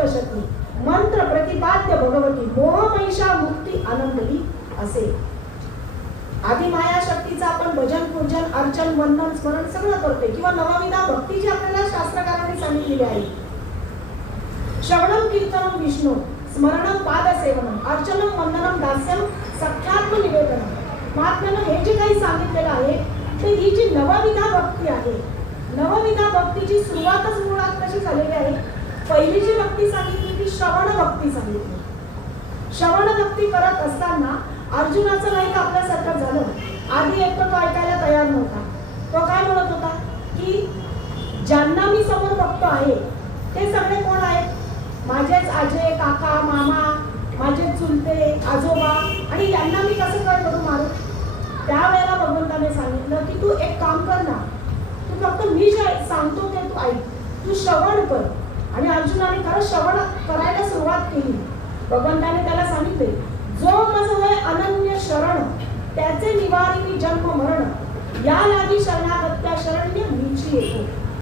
सप्तशती मंत्र प्रतिपाद्य भगवती मोह महिषा मुक्ती आनंदली असे. आदि माया शक्तीचा आपण भजन पूजन अर्चन वंदन स्मरण सगळं करतोय किंवा नवविधा भक्ती जी आपल्याला शास्त्रकारांनी सांगितलेली आहे. श्रवणम कीर्तनम विष्णू स्मरणम पादसेवनम अर्चनम वंदनम दास्यम सख्यात्म निवेदनम. महात्म्यानं हे जे काही सांगितलेलं आहे ते ही जी नवविधा भक्ती आहे, नवविधा भक्तीची सुरुवातच मुळात कशी झालेली आहे. पहिली जी भक्ती सांगितली ती श्रवण भक्ती सांगितली. श्रवण भक्ती करत असताना अर्जुनाचं नाही का आपल्यासारखं झालं. आधी एक तो ऐकायला तयार नव्हता. तो काय म्हणत होता की ज्यांना मी समोर बघतो आहे ते सगळे कोण आहेत, माझेच आजे काका मामा माझे चुलते आजोबा, आणि यांना मी कसं काय करू मारू. त्यावेळेला भगवंताने सांगितलं की तू एक काम कर ना, तू फक्त मी जे सांगतो ते तू ऐक, तू श्रवण कर. आणि अर्जुनाने खरं श्रवण करायला सुरुवात केली. भगवंताने त्याला सांगितले जो मज होय अनन्य शरण त्याचे निवारी मी जन्म मरण या लागी शरणागत्या शरण्य मीची येतो.